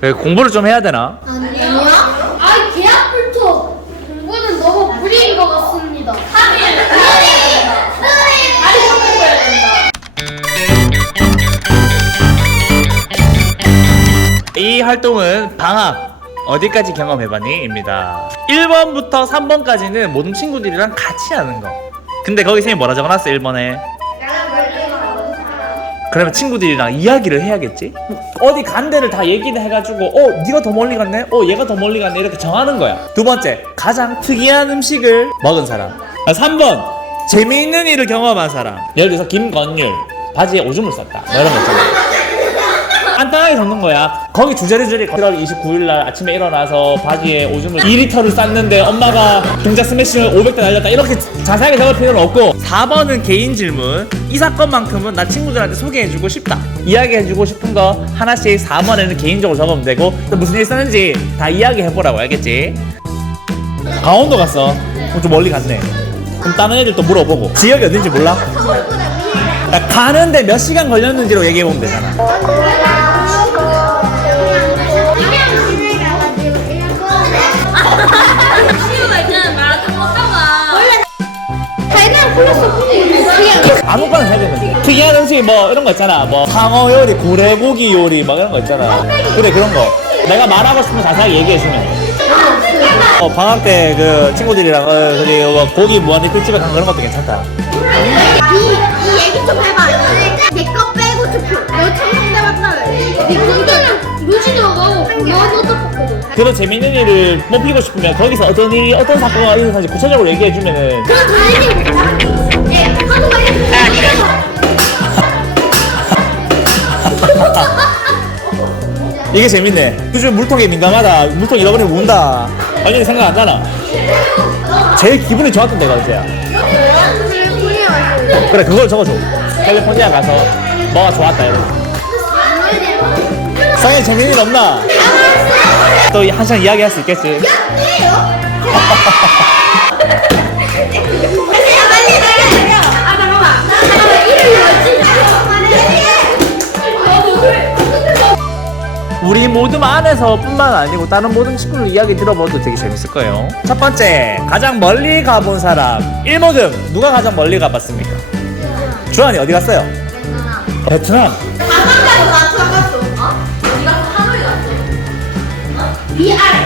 왜 공부를 좀 해야 되나? 아니요. 아 계약부터 공부는 너무 무리인 것 같습니다. 하긴. 다리 공부해야 된다. 이 활동은 방학 어디까지 경험해봤니?입니다. 1번부터 3번까지는 모든 친구들이랑 같이 하는 거. 근데 거기 선생님 뭐라 적어놨어 1번에? 그러면 친구들이랑 이야기를 해야겠지? 어디 간 데를 다 얘기를 해가지고 어 네가 더 멀리 갔네? 어 얘가 더 멀리 갔네? 이렇게 정하는 거야 두 번째 가장 특이한 음식을 먹은 사람 아, 3번 재미있는 일을 경험한 사람 예를 들어서 김건율 바지에 오줌을 쌌다 뭐 이런 거 있잖아 간단하게 적는 거야. 거기 주저리주저리 1월 29일 날 아침에 일어나서 바지에 오줌을 2리터를 쌌는데 엄마가 동작 스매싱을 500대 날렸다. 이렇게 자세하게 적을 필요는 없고 4번은 개인 질문. 이 사건만큼은 나 친구들한테 소개해주고 싶다. 이야기해주고 싶은 거 하나씩 4번에는 개인적으로 적으면 되고 또 무슨 일 있었는지 다 이야기해보라고 알겠지? 강원도 갔어. 그럼 좀 멀리 갔네. 그럼 다른 애들 또 물어보고 지역이 어딘지 몰라? 야, 가는데 몇 시간 걸렸는지로 얘기해보면 되잖아. 그냥 불렀어 그냥. 아무거나 되는 데 특이한 음식 뭐 이런 거 있잖아 뭐 상어 요리, 고래고기 요리 막 이런 거 있잖아 그래 그런 거 내가 말하고 싶으면 자세하게 얘기해 주면 돼. 어 방학 때 그 친구들이랑 어, 저기 뭐 고기 무한리 특집에 간 그런 것도 괜찮다 이, 이 얘기 좀 해봐. 내 거 빼고 투표. 너무 똑똑거든. 그런 재밌는 일을 뽑히고 싶으면 거기서 어떤 일이 어떤 사건가 일어났는지 구체적으로 얘기해 주면은. 그럼 다 얘기. 예, 하도 많이 이게 재밌네. 요즘 물통에 민감하다. 물통 잃어버리면 운다. 완전히 생각 안 나나? 제일 기분이 좋았던 데가 어디야? 그래 그걸 적어줘. 캘리포니아 가서 뭐가 좋았다 이런 성현 재밌는 일 없나? 또 한참 이야기할 수 있겠지? 우리 모두 안에서 뿐만 아니고 다른 모든 친구들 이야기 들어봐도 되게 재밌을 거예요 첫 번째 가장 멀리 가본 사람 1모듬 누가 가장 멀리 가봤습니까? 주한이 어디 갔어요? 베트남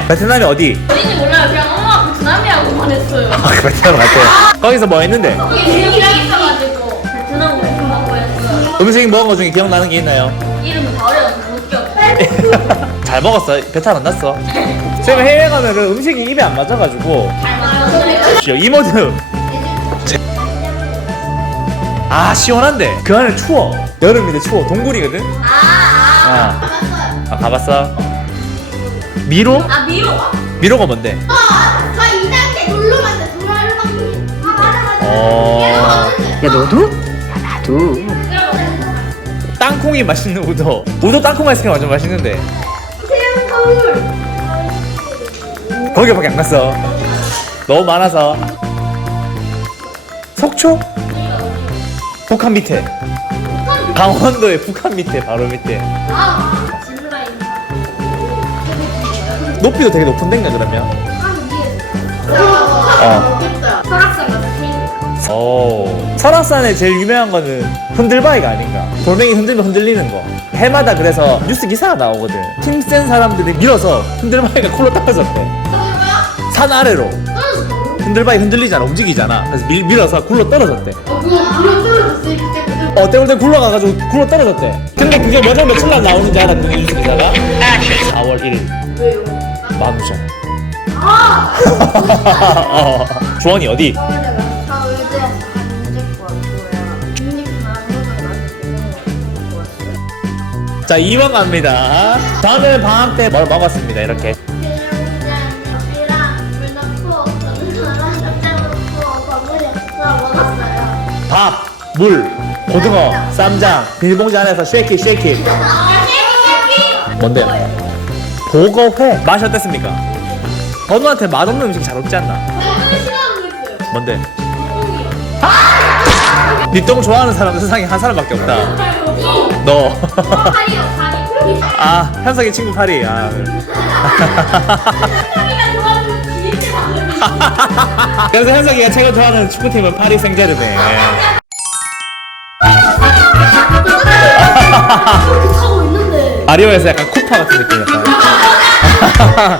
베트남이 어디? 어딘지 몰라요. 그냥 엄마가 베트남이라고만 했어요. 아 베트남 갔대. 거기서 뭐 했는데? 이게 기억이 있어가지고 베트남 베트남고 했어요. 음식 먹은 거 중에 기억나는 게 있나요? 이름이 다 어려워서 못 기억 잘 먹었어? 배탈 안 났어? 제가 해외 가면은 음식이 입에 안 맞아가지고. 잘 맞았어요. 이모드 아 시원한데? 그 안에 추워. 여름인데 추워. 동굴이거든? 아, 아 가봤어 미로? 아 미로 미로가 뭔데? 저 2단계 돌로 만든 도라를 방금. 아 맞아 맞아. 어... 야 너도? 나도 땅콩이 맛있는 우도 우도 땅콩 아이스크림 완전 맛있는데 태양 거울. 거기밖에 안 갔어 너무 많아서 속초? 북한 밑에 강원도의 북한 밑에 바로 밑에 아. 높이도 되게 높은 데인가 그러면? 어. 오 설악산에 제일 유명한 거는 흔들바위가 아닌가? 돌멩이 흔들면 흔들리는 거. 해마다 그래서 뉴스 기사가 나오거든. 힘 센 사람들이 밀어서 흔들바위가 콜로 떨어졌대 산 아래로. 흔들바위 흔들리잖아. 움직이잖아. 그래서 밀, 밀어서 굴러 떨어졌대. 그거 불어 떨어졌을 때어 굴러가가지고 굴러 떨어졌대. 근데 그게 몇월 며칠 날 나오는지 알아? 그 뉴스 기사가? 4월 1일. 왜요? 만우절 아. 어. 주원이 어디? 저 의대에서 문제고 왔고요. 국립중앙교육원한테 자 2번 갑니다 저는 방학 때 뭘 먹었습니다 이렇게 대용장이랑 물 넣고 납작 넣고 버무려서 먹었어요. 밥, 물, 고등어, 쌈장, 비닐봉지 안에서 쉐이키 쉐이키 뭔데? 보거회. 맛이 어땠습니까? 건우한테 맛없는 음식 잘 없지 않나? 뭔데? 니똥 좋아하는 사람 세상에 한 사람밖에 없다. 너. 아 현석이 친구 파리 아 좋아하는 그래서 현석이가 최고 좋아하는 축구팀은 파리 생제르맹 있는데. 마리오에서 약간 쿠파 같은 느낌이었다